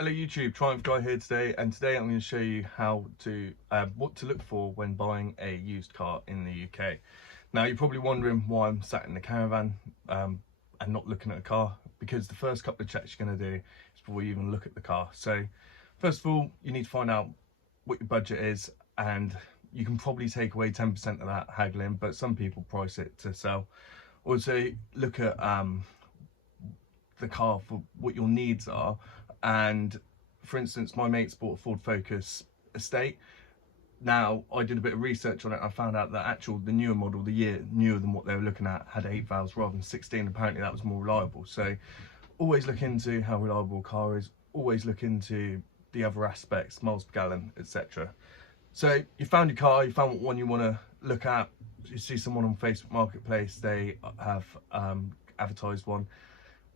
Hello YouTube, Triumph Guy here today, and today I'm going to show you how to what to look for when buying a used car in the UK. Now you're probably wondering why I'm sat in the caravan and not looking at a car, because the first couple of checks you're going to do is before you even look at the car. So first of all, you need to find out what your budget is, and you can probably take away 10% of that haggling, but some people price it to sell. Also look at the car for what your needs are. And for instance, my mates bought a Ford Focus Estate. Now I did a bit of research on it. I found out that the newer model, the year newer than what they were looking at, had 8 valves rather than 16. Apparently that was more reliable. So always look into how reliable a car is. Always look into the other aspects, miles per gallon, etc. So you found your car, you found what one you want to look at. You see someone on Facebook Marketplace, they have advertised one.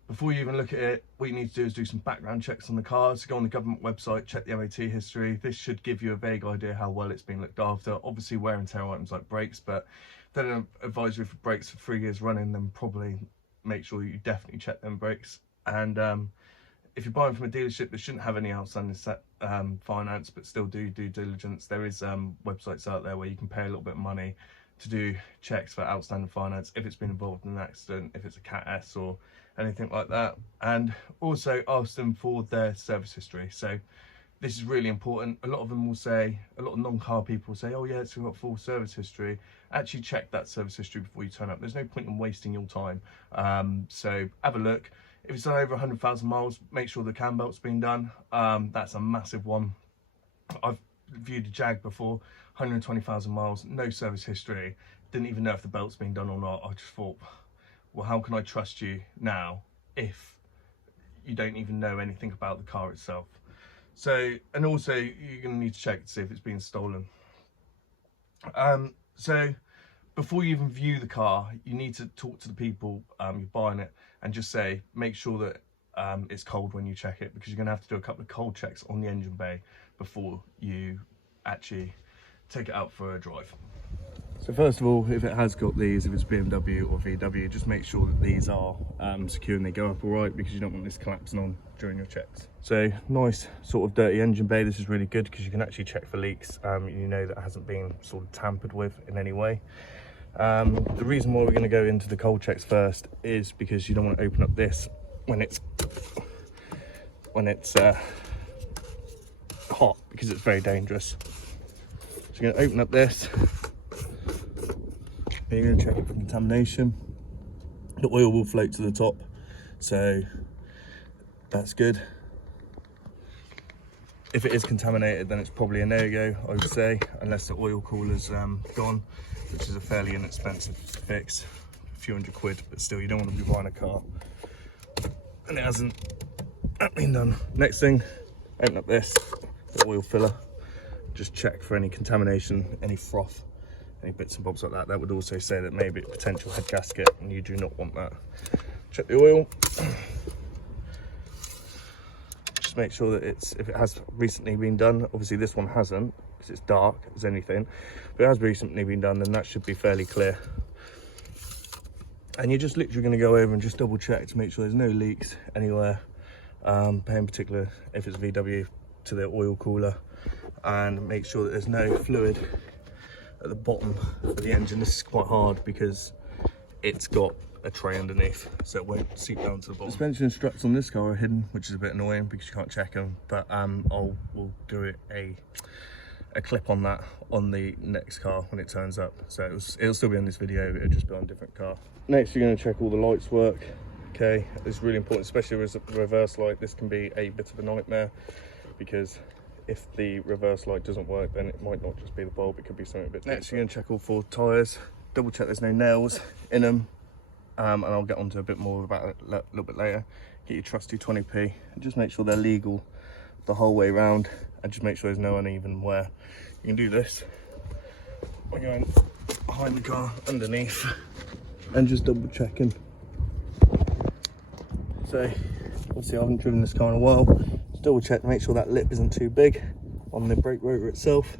Before you even look at it, what you need to do is do some background checks on the car. So go on the government website, check the MOT history. This should give you a vague idea how well it's been looked after. Obviously wear and tear items like brakes, but if they don't advise you for brakes for 3 years running, then probably make sure you definitely check them brakes. And if you're buying from a dealership that shouldn't have any outstanding finance, but still do due diligence, there is websites out there where you can pay a little bit of money to do checks for outstanding finance if it's been involved in an accident, if it's a Cat S or anything like that. And also ask them for their service history. So this is really important. A lot of them will say, a lot of non-car people will say, oh yeah, it's got full service history. Actually check that service history before you turn up. There's no point in wasting your time. So have a look. If it's done over 100,000 miles, make sure the cam belt's been done. That's a massive one. I've viewed a Jag before, 120,000 miles, no service history. Didn't even know if the belt's been done or not. I just thought, well, how can I trust you now if you don't even know anything about the car itself? So, and also you're going to need to check to see if it's been stolen. So before you even view the car, you need to talk to the people you're buying it and just say, make sure that it's cold when you check it, because you're going to have to do a couple of cold checks on the engine bay before you actually take it out for a drive. So first of all, if it has got these, if it's BMW or VW, just make sure that these are secure and they go up all right, because you don't want this collapsing on during your checks. So nice sort of dirty engine bay. This is really good because you can actually check for leaks. You know that it hasn't been sort of tampered with in any way. The reason why we're going to go into the cold checks first is because you don't want to open up this when it's hot, because it's very dangerous. So you're going to open up this. You're going to check it for contamination. The oil will float to the top, so that's good. If it is contaminated, then it's probably a no-go, I would say, unless the oil cooler's gone, which is a fairly inexpensive fix, a few £100, but still, you don't want to be buying a car and it hasn't been done. Next thing, open up this, the oil filler. Just check for any contamination, any froth, any bits and bobs like that. That would also say that maybe a potential head gasket, and you do not want that. Check the oil. Just make sure that if it has recently been done. Obviously this one hasn't, because it's dark as anything, but it has recently been done, then that should be fairly clear. And you're just literally going to go over and just double check to make sure there's no leaks anywhere. Pay in particular, if it's VW, to the oil cooler, and make sure that there's no fluid at the bottom of the engine. This is quite hard because it's got a tray underneath, so it won't seep down to the bottom. Suspension struts on this car are hidden, which is a bit annoying because you can't check them, but we'll do a clip on that on the next car when it turns up. So it'll still be on this video, but it'll just be on a different car. Next, you're going to check all the lights work. Okay, it's really important, especially with a reverse light. This can be a bit of a nightmare, because if the reverse light doesn't work, then it might not just be the bulb, it could be something a bit. Next, you're going to check all 4 tyres, double check there's no nails in them, and I'll get onto a bit more about it a little bit later. Get your trusty 20p and just make sure they're legal the whole way around, and just make sure there's no uneven wear. You can do this by going behind the car, underneath, and just double checking. So obviously I haven't driven this car in a while. Just double check to make sure that lip isn't too big on the brake rotor itself,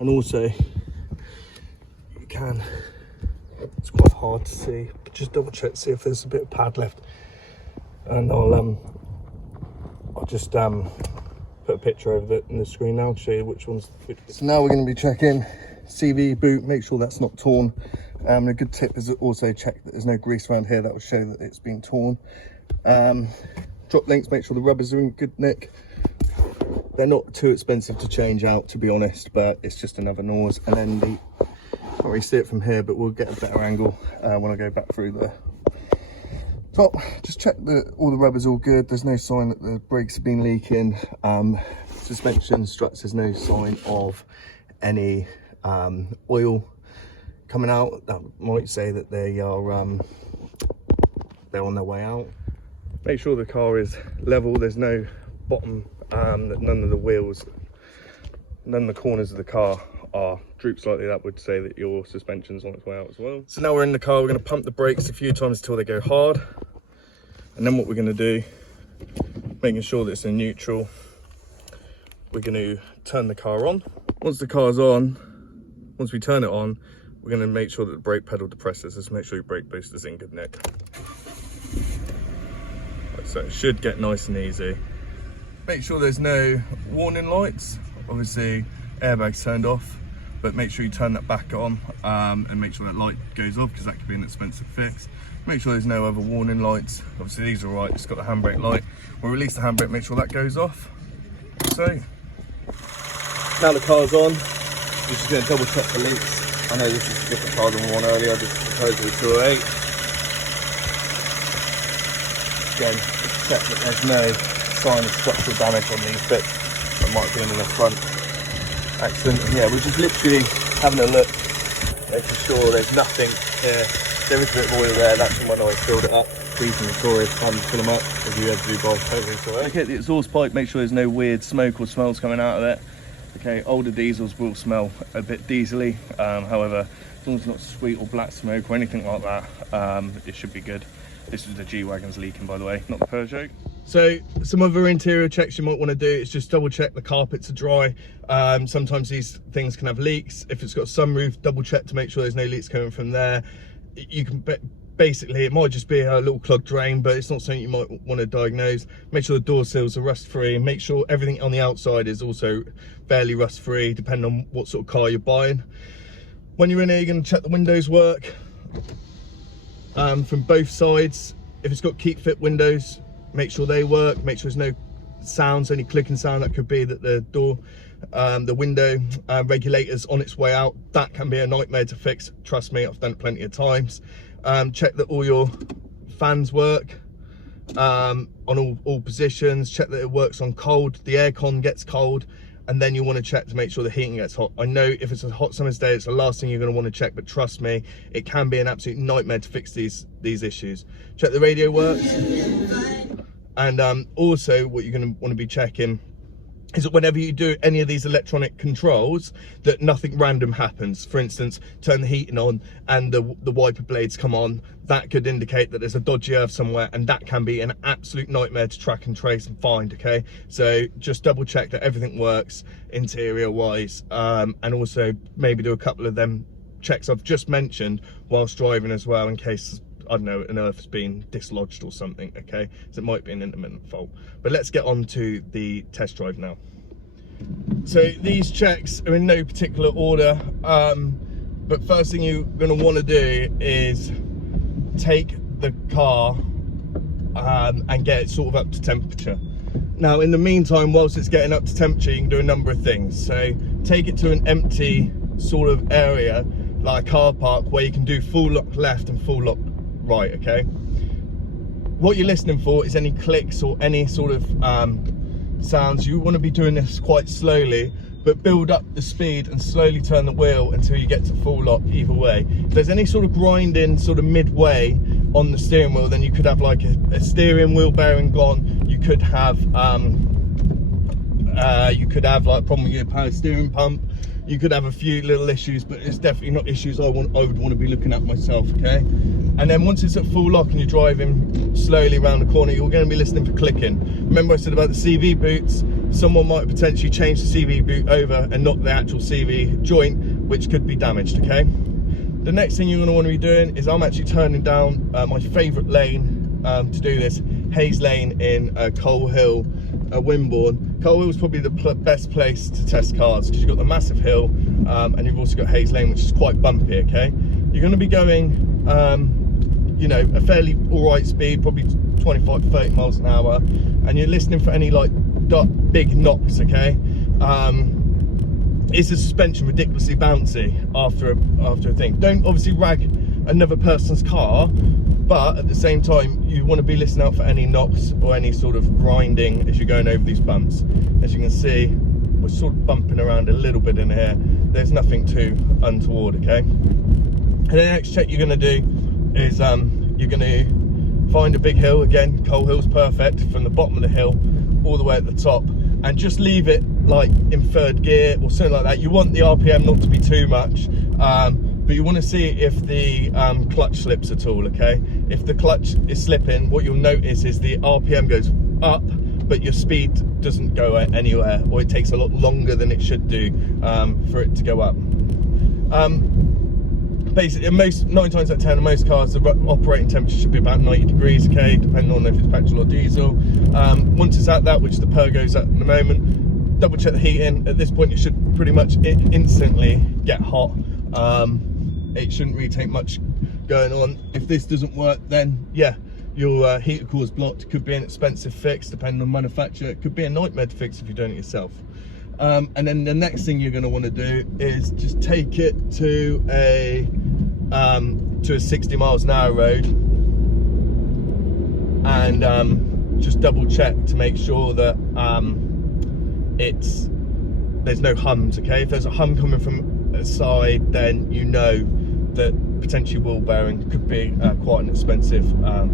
and also you can, it's quite hard to see, but just double check to see if there's a bit of pad left, and I'll just put a picture over in the screen now to show you which one's which. So now we're going to be checking CV boot, make sure that's not torn. And a good tip is to also check that there's no grease around here. That will show that it's been torn. Drop links, make sure the rubbers are in good nick. They're not too expensive to change out, to be honest, but it's just another noise. And then the, can't really see it from here, but we'll get a better angle when I go back through the top. Just check that all the rubbers are all good. There's no sign that the brakes have been leaking. Suspension struts, there's no sign of any oil coming out. That might say that they are they're on their way out. Make sure the car is level. There's no bottom, that none of the wheels, none of the corners of the car are drooped slightly. That would say that your suspension's on its way out as well. So now we're in the car, we're going to pump the brakes a few times until they go hard, and then what we're going to do, making sure that it's in neutral, we're going to turn the car on. Once the car's on, once we turn it on, we're going to make sure that the brake pedal depresses. Just make sure your brake booster's in good nick. Like so, it should get nice and easy. Make sure there's no warning lights. Obviously, airbag's turned off, but make sure you turn that back on and make sure that light goes off, because that could be an expensive fix. Make sure there's no other warning lights. Obviously, these are all right. It's got the handbrake light. We'll release the handbrake, make sure that goes off. So, now the car's on. We're just going to double check the links. I know this is a different car than the one earlier. This is supposedly 208. Again, just check that there's no sign of structural damage on these bits. That might be in the front accident. And yeah, we're just literally having a look, making sure there's nothing here. There is a bit of oil there. That's from when I filled it up. Freezing the Taurus, time to fill them up. If you ever do buy totally Taurus. Look at the exhaust pipe. Make sure there's no weird smoke or smells coming out of it. Okay, older diesels will smell a bit diesely, however, as long as it's not sweet or black smoke or anything like that, it should be good. This is the G-Wagon's leaking, by the way, not the Peugeot. So some other interior checks you might want to do is just double check the carpets are dry. Sometimes these things can have leaks. If it's got a sunroof, double check to make sure there's no leaks coming from there. You can basically, it might just be a little clogged drain, but it's not something you might want to diagnose. Make sure the door seals are rust free, and make sure everything on the outside is also fairly rust free, depending on what sort of car you're buying. When you're in here, you're going to check the windows work from both sides. If it's got keep fit windows, make sure they work. Make sure there's no sounds, any clicking sound. That could be that the door, the window regulator's on its way out. That can be a nightmare to fix. Trust me, I've done it plenty of times. Check that all your fans work on all positions. Check that it works on cold, the aircon gets cold, and then you want to check to make sure the heating gets hot. I know if it's a hot summer's day, it's the last thing you're going to want to check, but trust me, it can be an absolute nightmare to fix these issues. Check the radio works, and also what you're going to want to be checking is that whenever you do any of these electronic controls, that nothing random happens. For instance, turn the heating on and the wiper blades come on. That could indicate that there's a dodgy earth somewhere, and that can be an absolute nightmare to track and trace and find, okay? So just double check that everything works interior wise, and also maybe do a couple of them checks I've just mentioned whilst driving as well, in case, I don't know, an earth's been dislodged or something, okay? So it might be an intermittent fault. But let's get on to the test drive now. So these checks are in no particular order, but first thing you're going to want to do is take the car and get it sort of up to temperature. Now in the meantime, whilst it's getting up to temperature, you can do a number of things. So take it to an empty sort of area, like a car park, where you can do full lock left and full lock right, okay? What you're listening for is any clicks or any sort of sounds. You want to be doing this quite slowly, but build up the speed and slowly turn the wheel until you get to full lock either way. If there's any sort of grinding sort of midway on the steering wheel, then you could have like a steering wheel bearing gone. You could have like a problem with your power steering pump. You could have a few little issues, but it's definitely not issues I would want to be looking at myself, okay? And then once it's at full lock and you're driving slowly around the corner, you're going to be listening for clicking. Remember I said about the CV boots? Someone might potentially change the CV boot over and not the actual CV joint, which could be damaged, okay? The next thing you're going to want to be doing is I'm actually turning down my favourite lane to do this, Hayes Lane in Coal Hill at Wimborne, Colwell is probably the best place to test cars, because you've got the massive hill, and you've also got Hayes Lane, which is quite bumpy. Okay, you're going to be going you know, a fairly alright speed, probably 25 to 30 miles an hour, and you're listening for any like big knocks. Okay, is the suspension ridiculously bouncy after a thing? Don't obviously rag another person's car, but at the same time you want to be listening out for any knocks or any sort of grinding as you're going over these bumps. As you can see, we're sort of bumping around a little bit in here. There's nothing too untoward. Okay, and the next check you're going to do is you're going to find a big hill. Again, Coal Hill's perfect, from the bottom of the hill all the way at the top, and just leave it like in third gear or something like that. You want the RPM not to be too much, but you want to see if the clutch slips at all. Okay, if the clutch is slipping, what you'll notice is the RPM goes up, but your speed doesn't go anywhere, or it takes a lot longer than it should do for it to go up. Basically, 9 times out of 10 in most cars, the operating temperature should be about 90 degrees. Okay, depending on if it's petrol or diesel. Once it's at that, which the Peugeot's at the moment, double check the heating. At this point, it should pretty much instantly get hot. It shouldn't really take much going on. If this doesn't work, then yeah, your heater core is blocked. It could be an expensive fix depending on manufacturer. It could be a nightmare to fix if you're doing it yourself. And then the next thing you're going to want to do is just take it to a 60 miles an hour road, and just double check to make sure that there's no hums. Okay, if there's a hum coming from a side, then you know that potentially wheel bearing could be quite an expensive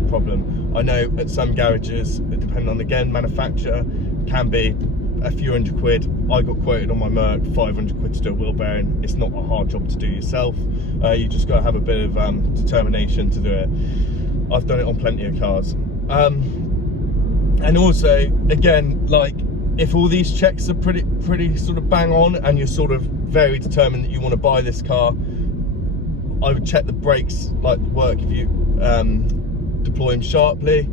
problem. I know at some garages, depending on again manufacturer, can be a few £100. I got quoted on my Merc 500 quid to do a wheel bearing. It's not a hard job to do yourself. You just got to have a bit of determination to do it. I've done it on plenty of cars. And also, again, like, if all these checks are pretty sort of bang on, and you're sort of very determined that you want to buy this car, I would check the brakes like work if you deploy them sharply.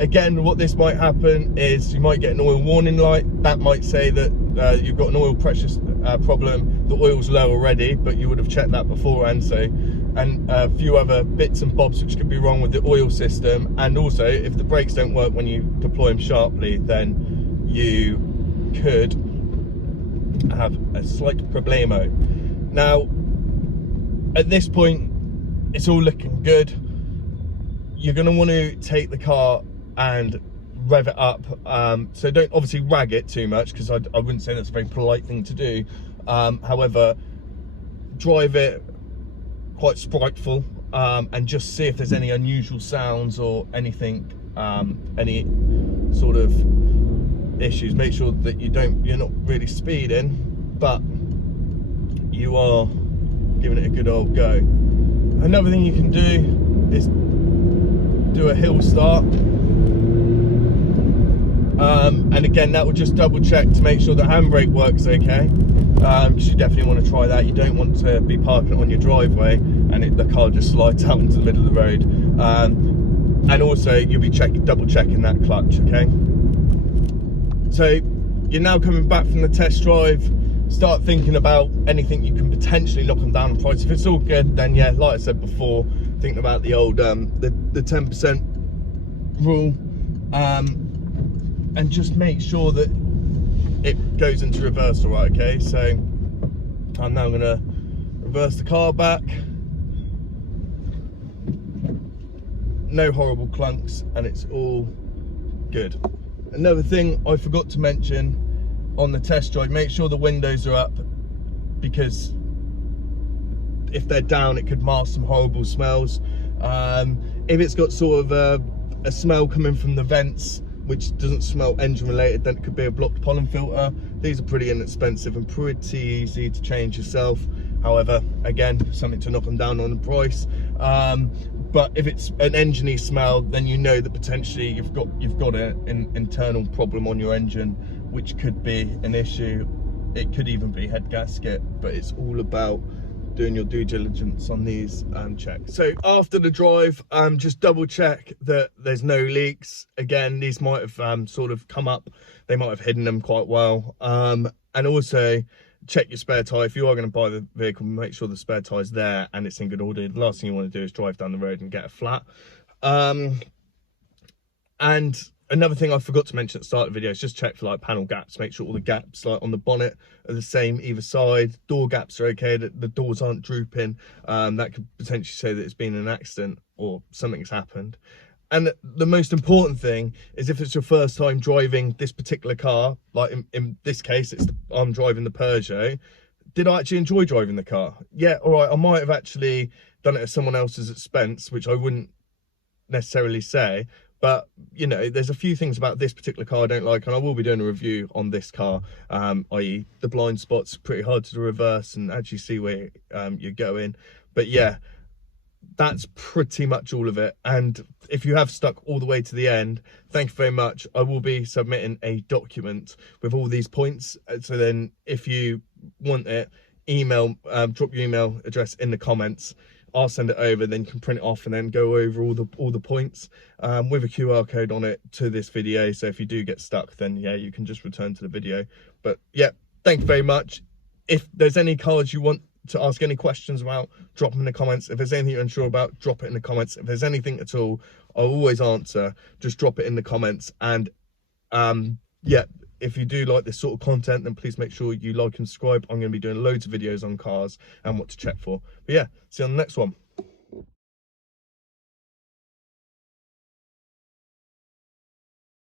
Again, what this might happen is you might get an oil warning light that might say that you've got an oil pressure problem. The oil's low already, but you would have checked that beforehand. So, and a few other bits and bobs which could be wrong with the oil system. And also, if the brakes don't work when you deploy them sharply, then you could have a slight problemo. Now, at this point, it's all looking good. You're going to want to take the car and rev it up, so don't obviously rag it too much, because I wouldn't say that's a very polite thing to do. However, drive it quite spriteful, and just see if there's any unusual sounds or anything, any sort of issues. Make sure that you're not really speeding, but you are giving it a good old go. Another thing you can do is do a hill start, and again, that will just double check to make sure the handbrake works okay, because you definitely want to try that. You don't want to be parking it on your driveway and the car just slides out into the middle of the road. And also, you'll be double checking that clutch. Okay, so you're now coming back from the test drive. Start thinking about anything you can potentially knock them down in price. If it's all good, then yeah, like I said before, thinking about the old the 10% rule, and just make sure that it goes into reverse all right. Okay, so I'm now going to reverse the car back. No horrible clunks, and it's all good. Another thing I forgot to mention on the test drive, make sure the windows are up, because if they're down, it could mask some horrible smells. If it's got sort of a smell coming from the vents which doesn't smell engine related, then it could be a blocked pollen filter. These are pretty inexpensive and pretty easy to change yourself. However, again, something to knock them down on the price. But if it's an engine-y smell, then you know that potentially you've got an internal problem on your engine, which could be an issue. It could even be head gasket, but it's all about doing your due diligence on these checks. So after the drive, just double check that there's no leaks. Again, these might have sort of come up, they might have hidden them quite well. And also check your spare tyre. If you are going to buy the vehicle, make sure the spare tyre's there and it's in good order. The last thing you want to do is drive down the road and get a flat. And another thing I forgot to mention at the start of the video is just check for like panel gaps. Make sure all the gaps like on the bonnet are the same either side. Door gaps are okay, that the doors aren't drooping. That could potentially say that it's been an accident or something's happened. And the most important thing is if it's your first time driving this particular car, like in this case, I'm driving the Peugeot. Did I actually enjoy driving the car? Yeah, all right, I might have actually done it at someone else's expense, which I wouldn't necessarily say. But, you know, there's a few things about this particular car I don't like, and I will be doing a review on this car, i.e. the blind spot's pretty hard to reverse and actually see where you're going. But yeah, that's pretty much all of it. And if you have stuck all the way to the end, thank you very much. I will be submitting a document with all these points. So then if you want it, drop your email address in the comments. I'll send it over, then you can print it off and then go over all the points with a QR code on it to this video. So if you do get stuck, then yeah, you can just return to the video. But yeah, thank you very much. If there's any cars you want to ask any questions about, drop them in the comments. If there's anything you're unsure about, drop it in the comments. If there's anything at all, I'll always answer. Just drop it in the comments. And yeah, if you do like this sort of content, then please make sure you like and subscribe. I'm going to be doing loads of videos on cars and what to check for. But yeah, see you on the next one.